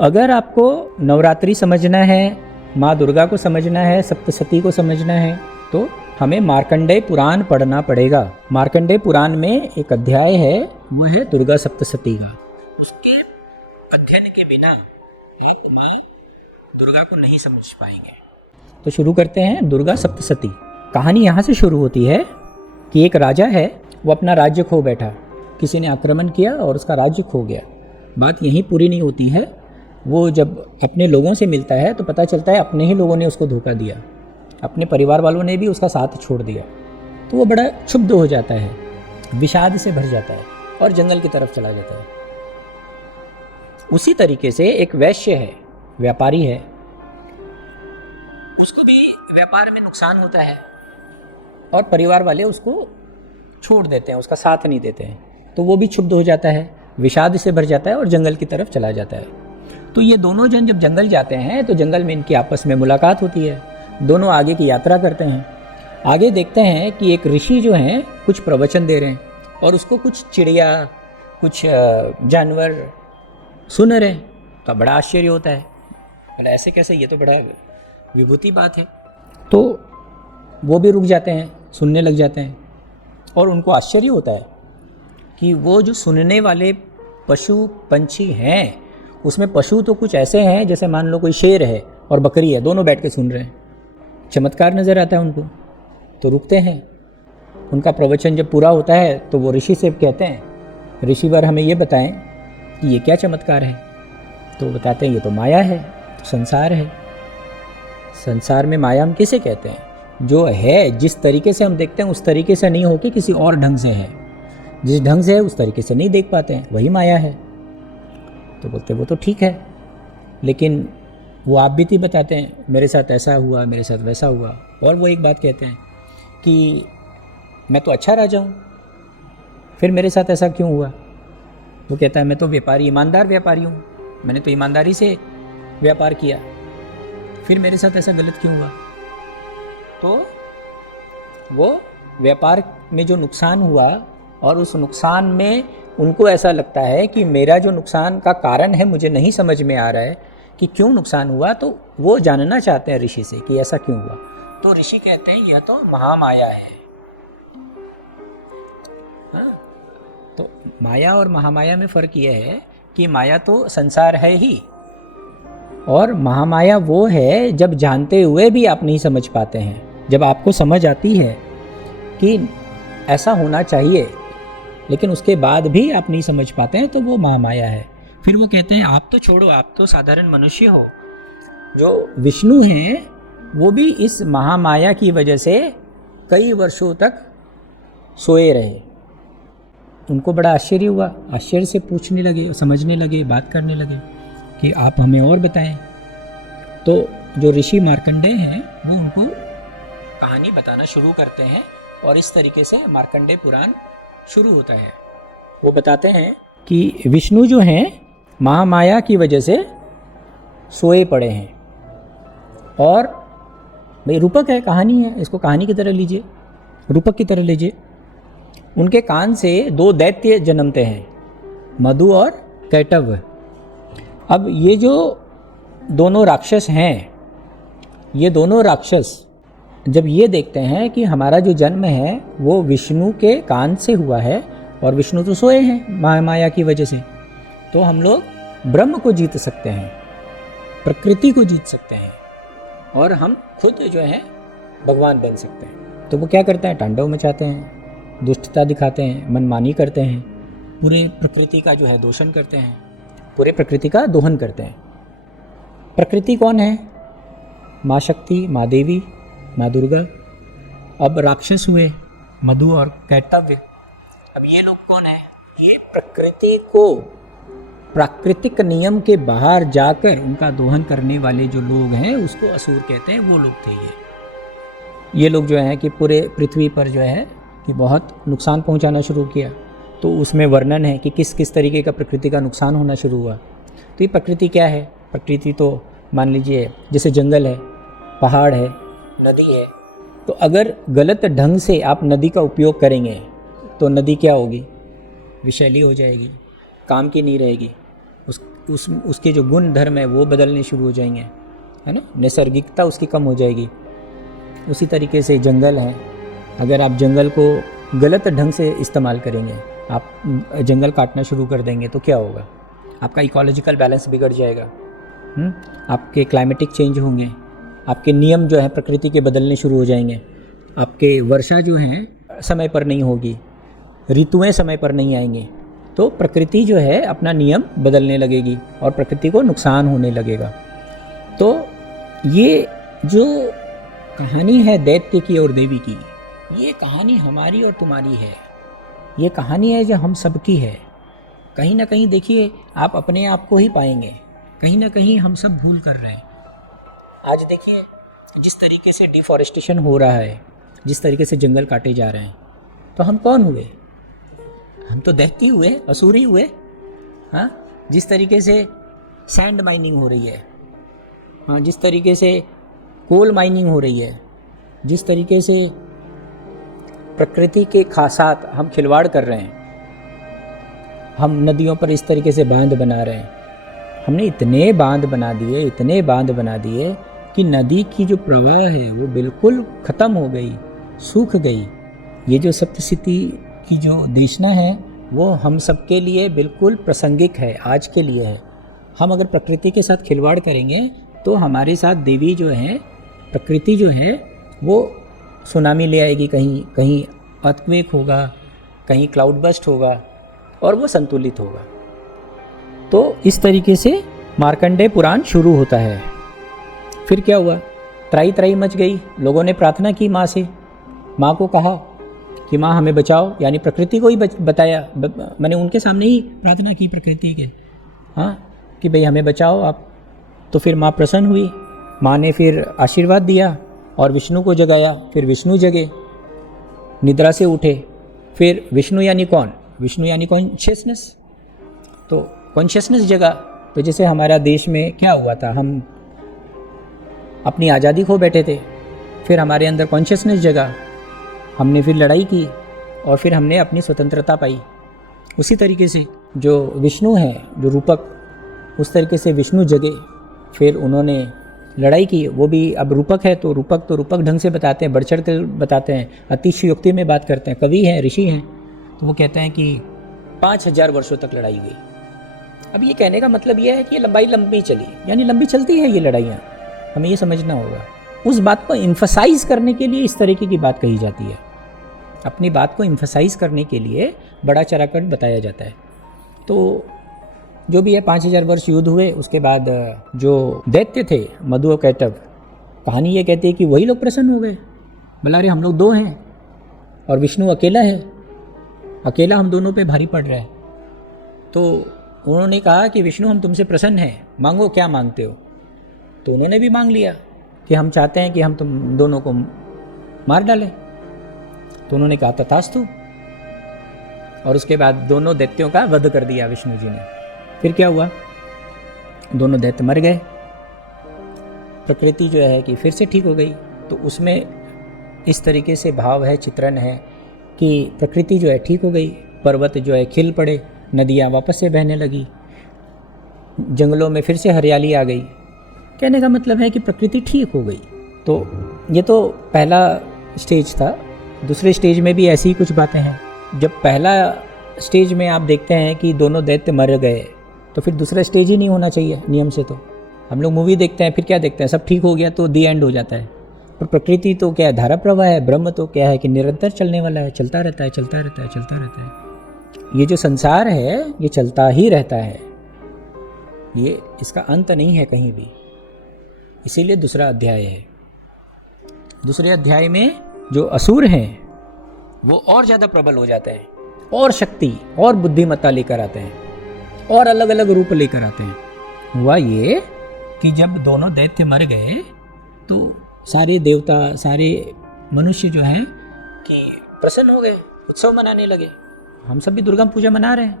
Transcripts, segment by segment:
अगर आपको नवरात्रि समझना है, माँ दुर्गा को समझना है, सप्तशती को समझना है, तो हमें मार्कंडेय पुराण पढ़ना पड़ेगा। मार्कंडेय पुराण में एक अध्याय है, वो है दुर्गा सप्तशती का। उसके अध्ययन के बिना आप माँ दुर्गा को नहीं समझ पाएंगे। तो शुरू करते हैं दुर्गा सप्तशती। कहानी यहाँ से शुरू होती है कि एक राजा है, वो अपना राज्य खो बैठा। किसी ने आक्रमण किया और उसका राज्य खो गया। बात यहीं पूरी नहीं होती है। वो जब अपने लोगों से मिलता है तो पता चलता है अपने ही लोगों ने उसको धोखा दिया, अपने परिवार वालों ने भी उसका साथ छोड़ दिया। तो वो बड़ा क्षुब्ध हो जाता है, विषाद से भर जाता है और जंगल की तरफ चला जाता है। उसी तरीके से एक वैश्य है, व्यापारी है, उसको भी व्यापार में नुकसान होता है और परिवार वाले उसको छोड़ देते हैं, उसका साथ नहीं देते हैं। तो वो भी क्षुब्ध हो जाता है, विषाद से भर जाता है और जंगल की तरफ चला जाता है। तो ये दोनों जन जब जंगल जाते हैं तो जंगल में इनकी आपस में मुलाकात होती है। दोनों आगे की यात्रा करते हैं। आगे देखते हैं कि एक ऋषि जो हैं कुछ प्रवचन दे रहे हैं और उसको कुछ चिड़िया, कुछ जानवर सुन रहे हैं। तो बड़ा आश्चर्य होता है, मतलब ऐसे कैसे, ये तो बड़ा विभूति बात है। तो वो भी रुक जाते हैं, सुनने लग जाते हैं और उनको आश्चर्य होता है कि वो जो सुनने वाले पशु पंछी हैं, उसमें पशु तो कुछ ऐसे हैं जैसे मान लो कोई शेर है और बकरी है, दोनों बैठ के सुन रहे हैं। चमत्कार नज़र आता है उनको, तो रुकते हैं। उनका प्रवचन जब पूरा होता है तो वो ऋषि से कहते हैं, ऋषिवर हमें ये बताएं कि ये क्या चमत्कार है। तो बताते हैं ये तो माया है, तो संसार है। संसार में माया हम किसे कहते हैं? जो है जिस तरीके से हम देखते हैं उस तरीके से नहीं होकर किसी और ढंग से है। जिस ढंग से है उस तरीके से नहीं देख पाते हैं, वही माया है। तो बोलते वो तो ठीक है, लेकिन वो आप बीती बताते हैं, मेरे साथ ऐसा हुआ, मेरे साथ वैसा हुआ। और वो एक बात कहते हैं कि मैं तो अच्छा राजा हूँ, फिर मेरे साथ ऐसा क्यों हुआ? वो कहता है मैं तो व्यापारी, ईमानदार व्यापारी हूँ, मैंने तो ईमानदारी से व्यापार किया, फिर मेरे साथ ऐसा गलत क्यों हुआ? तो वो व्यापार में जो नुकसान हुआ और उस नुकसान में उनको ऐसा लगता है कि मेरा जो नुकसान का कारण है मुझे नहीं समझ में आ रहा है कि क्यों नुकसान हुआ। तो वो जानना चाहते हैं ऋषि से कि ऐसा क्यों हुआ। तो ऋषि कहते हैं यह तो महामाया है। हाँ? तो माया और महामाया में फ़र्क यह है कि माया तो संसार है ही, और महामाया वो है जब जानते हुए भी आप नहीं समझ पाते हैं। जब आपको समझ आती है कि ऐसा होना चाहिए लेकिन उसके बाद भी आप नहीं समझ पाते हैं, तो वो महामाया है। फिर वो कहते हैं आप तो छोड़ो, आप तो साधारण मनुष्य हो। जो विष्णु हैं वो भी इस महामाया की वजह से कई वर्षों तक सोए रहे। उनको बड़ा आश्चर्य हुआ, आश्चर्य से पूछने लगे, समझने लगे, बात करने लगे कि आप हमें और बताएं। तो जो ऋषि मार्कंडेय हैं वो उनको कहानी बताना शुरू करते हैं और इस तरीके से मार्कंडेय पुराण शुरू होता है। वो बताते हैं कि विष्णु जो हैं महामाया की वजह से सोए पड़े हैं। और भाई रूपक है, कहानी है, इसको कहानी की तरह लीजिए, रूपक की तरह लीजिए। उनके कान से दो दैत्य जन्मते हैं, मधु और कैटव। अब ये जो दोनों राक्षस हैं, ये दोनों राक्षस जब ये देखते हैं कि हमारा जो जन्म है वो विष्णु के कान से हुआ है और विष्णु तो सोए हैं माया की वजह से, तो हम लोग ब्रह्म को जीत सकते हैं, प्रकृति को जीत सकते हैं और हम खुद जो है भगवान बन सकते हैं। तो वो क्या करते हैं? तांडव मचाते हैं, दुष्टता दिखाते हैं, मनमानी करते हैं, पूरे प्रकृति का जो है दोषण करते हैं, पूरे प्रकृति का दोहन करते हैं। प्रकृति कौन है? माँ शक्ति, माँ देवी, माँ दुर्गा। अब राक्षस हुए मधु और कैटव्य। अब ये लोग कौन है? ये प्रकृति को प्राकृतिक नियम के बाहर जाकर उनका दोहन करने वाले जो लोग हैं उसको असुर कहते हैं, वो लोग थे ये लोग जो हैं कि पूरे पृथ्वी पर जो है कि बहुत नुकसान पहुंचाना शुरू किया। तो उसमें वर्णन है कि किस किस तरीके का प्रकृति का नुकसान होना शुरू हुआ। तो ये प्रकृति क्या है? प्रकृति तो मान लीजिए जैसे जंगल है, पहाड़ है, नदी है। तो अगर गलत ढंग से आप नदी का उपयोग करेंगे तो नदी क्या होगी? विषैली हो जाएगी, काम की नहीं रहेगी, उसके जो गुण धर्म है वो बदलने शुरू हो जाएंगे, है ना, नैसर्गिकता उसकी कम हो जाएगी। उसी तरीके से जंगल है, अगर आप जंगल को गलत ढंग से इस्तेमाल करेंगे, आप जंगल काटना शुरू कर देंगे तो क्या होगा, आपका इकोलॉजिकल बैलेंस बिगड़ जाएगा, आपके क्लाइमेटिक चेंज होंगे, आपके नियम जो है प्रकृति के बदलने शुरू हो जाएंगे, आपके वर्षा जो है समय पर नहीं होगी, ऋतुएं समय पर नहीं आएंगी, तो प्रकृति जो है अपना नियम बदलने लगेगी और प्रकृति को नुकसान होने लगेगा। तो ये जो कहानी है दैत्य की और देवी की, ये कहानी हमारी और तुम्हारी है, ये कहानी है जो हम सबकी है। कहीं ना कहीं देखिए आप अपने आप को ही पाएंगे, कहीं ना कहीं हम सब भूल कर रहे हैं। आज देखिए जिस तरीके से डिफॉरेस्टेशन हो रहा है, जिस तरीके से जंगल काटे जा रहे हैं, तो हम कौन हुए? हम तो दैत्य हुए, असुरी हुए। हाँ, जिस तरीके से सैंड माइनिंग हो रही है, हाँ, जिस तरीके से कोल माइनिंग हो रही है, जिस तरीके से प्रकृति के साथ हम खिलवाड़ कर रहे हैं, हम नदियों पर इस तरीके से बांध बना रहे हैं, हमने इतने बांध बना दिए, इतने बांध बना दिए कि नदी की जो प्रवाह है वो बिल्कुल ख़त्म हो गई, सूख गई। ये जो सप्तशती की जो देशना है वो हम सबके लिए बिल्कुल प्रासंगिक है, आज के लिए है। हम अगर प्रकृति के साथ खिलवाड़ करेंगे तो हमारे साथ देवी जो है, प्रकृति जो है, वो सुनामी ले आएगी, कहीं कहीं अर्थक्वेक होगा, कहीं क्लाउड बस्ट होगा और वो संतुलित होगा। तो इस तरीके से मार्कंडेय पुराण शुरू होता है। फिर क्या हुआ, त्राही त्राही मच गई, लोगों ने प्रार्थना की माँ से, माँ को कहा कि माँ हमें बचाओ, यानी प्रकृति को ही बताया, मैंने उनके सामने ही प्रार्थना की प्रकृति के, हाँ, कि भाई हमें बचाओ आप। तो फिर माँ प्रसन्न हुई, माँ ने फिर आशीर्वाद दिया और विष्णु को जगाया। फिर विष्णु जगे, निद्रा से उठे। फिर विष्णु यानी कौन? विष्णु यानी कॉन्शियसनेस। तो कॉन्शियसनेस जगा। तो जैसे हमारा देश में क्या हुआ था, हम अपनी आज़ादी खो बैठे थे, फिर हमारे अंदर कॉन्शियसनेस जगा, हमने फिर लड़ाई की और फिर हमने अपनी स्वतंत्रता पाई। उसी तरीके से जो विष्णु है, जो रूपक, उस तरीके से विष्णु जगे, फिर उन्होंने लड़ाई की। वो भी अब रूपक है तो रूपक ढंग से बताते हैं, बढ़ चढ़ कर बताते हैं, अतिशयोक्ति में बात करते हैं। कवि हैं, ऋषि हैं, तो वो कहते हैं कि 5000 वर्षों तक लड़ाई हुई। अब ये कहने का मतलब ये है कि ये लंबी चली, यानी लंबी चलती है ये लड़ाइयाँ, हमें ये समझना होगा। उस बात को इम्फसाइज करने के लिए इस तरीके की बात कही जाती है, अपनी बात को इम्फसाइज करने के लिए बड़ा चढ़ा कर बताया जाता है। तो जो भी है 5000 वर्ष युद्ध हुए, उसके बाद जो दैत्य थे मधु और कैटव, कहानी ये कहती है कि वही लोग प्रसन्न हो गए। बोला अरे हम लोग 2 हैं और विष्णु अकेला है, अकेला हम दोनों पे भारी पड़ रहा है। तो उन्होंने कहा कि विष्णु हम तुमसे प्रसन्न हैं, मांगो क्या मांगते हो। तो उन्होंने भी मांग लिया कि हम चाहते हैं कि हम तुम दोनों को मार डालें। तो उन्होंने कहा तथास्तु, और उसके बाद दोनों दैत्यों का वध कर दिया विष्णु जी ने। फिर क्या हुआ, दोनों दैत्य मर गए, प्रकृति जो है कि फिर से ठीक हो गई। तो उसमें इस तरीके से भाव है, चित्रण है कि प्रकृति जो है ठीक हो गई, पर्वत जो है खिल पड़े, नदियाँ वापस से बहने लगी, जंगलों में फिर से हरियाली आ गई। कहने का मतलब है कि प्रकृति ठीक हो गई। तो ये तो पहला स्टेज था। दूसरे स्टेज में भी ऐसी ही कुछ बातें हैं। जब पहला स्टेज में आप देखते हैं कि दोनों दैत्य मर गए, तो फिर दूसरा स्टेज ही नहीं होना चाहिए नियम से। तो हम लोग मूवी देखते हैं, फिर क्या देखते हैं, सब ठीक हो गया तो दी एंड हो जाता है। पर प्रकृति तो क्या है, धारा प्रवाह है। ब्रह्म तो क्या है कि निरंतर चलने वाला है, चलता रहता है, चलता रहता है, चलता रहता है। ये जो संसार है ये चलता ही रहता है, ये इसका अंत नहीं है कहीं भी। इसीलिए दूसरा अध्याय है। दूसरे अध्याय में जो असुर हैं वो और ज़्यादा प्रबल हो जाते हैं, और शक्ति और बुद्धिमत्ता लेकर आते हैं, और अलग अलग रूप लेकर आते हैं। हुआ ये कि जब दोनों दैत्य मर गए तो सारे देवता, सारे मनुष्य जो हैं कि प्रसन्न हो गए, उत्सव मनाने लगे। हम सब भी दुर्गा पूजा मना रहे हैं,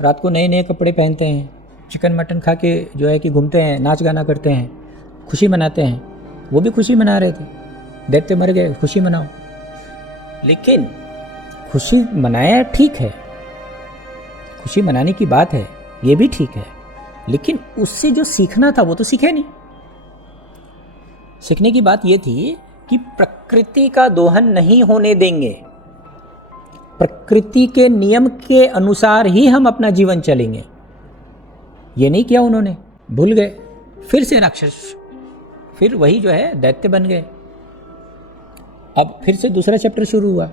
रात को नए नए कपड़े पहनते हैं, चिकन मटन खा के जो है कि घूमते हैं, नाच गाना करते हैं, खुशी मनाते हैं। वो भी खुशी मना रहे थे, दैत्य मर गए, खुशी मनाओ। लेकिन खुशी मनाया ठीक है, खुशी मनाने की बात है, ये भी ठीक है, लेकिन उससे जो सीखना था वो तो सीखे नहीं। सीखने की बात ये थी कि प्रकृति का दोहन नहीं होने देंगे, प्रकृति के नियम के अनुसार ही हम अपना जीवन चलेंगे। ये नहीं किया उन्होंने, भूल गए, फिर से राक्षस, फिर वही जो है दैत्य बन गए। अब फिर से दूसरा चैप्टर शुरू हुआ।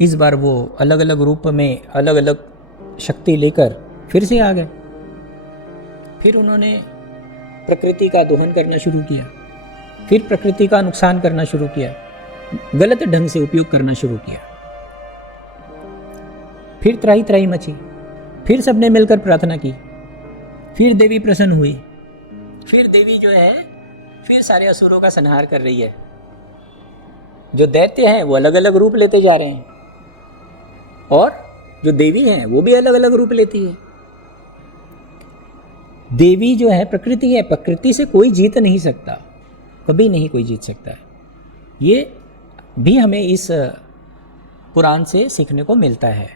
इस बार वो अलग अलग रूप में अलग अलग शक्ति लेकर फिर से आ गए। फिर उन्होंने प्रकृति का दोहन करना शुरू किया, फिर प्रकृति का नुकसान करना शुरू किया, गलत ढंग से उपयोग करना शुरू किया। फिर त्राही त्राही मची, फिर सबने मिलकर प्रार्थना की, फिर देवी प्रसन्न हुई, फिर देवी जो है फिर सारे असुरों का संहार कर रही है। जो दैत्य हैं वो अलग अलग रूप लेते जा रहे हैं और जो देवी हैं वो भी अलग अलग रूप लेती है। देवी जो है प्रकृति है, प्रकृति से कोई जीत नहीं सकता, कभी नहीं कोई जीत सकता है। ये भी हमें इस पुराण से सीखने को मिलता है।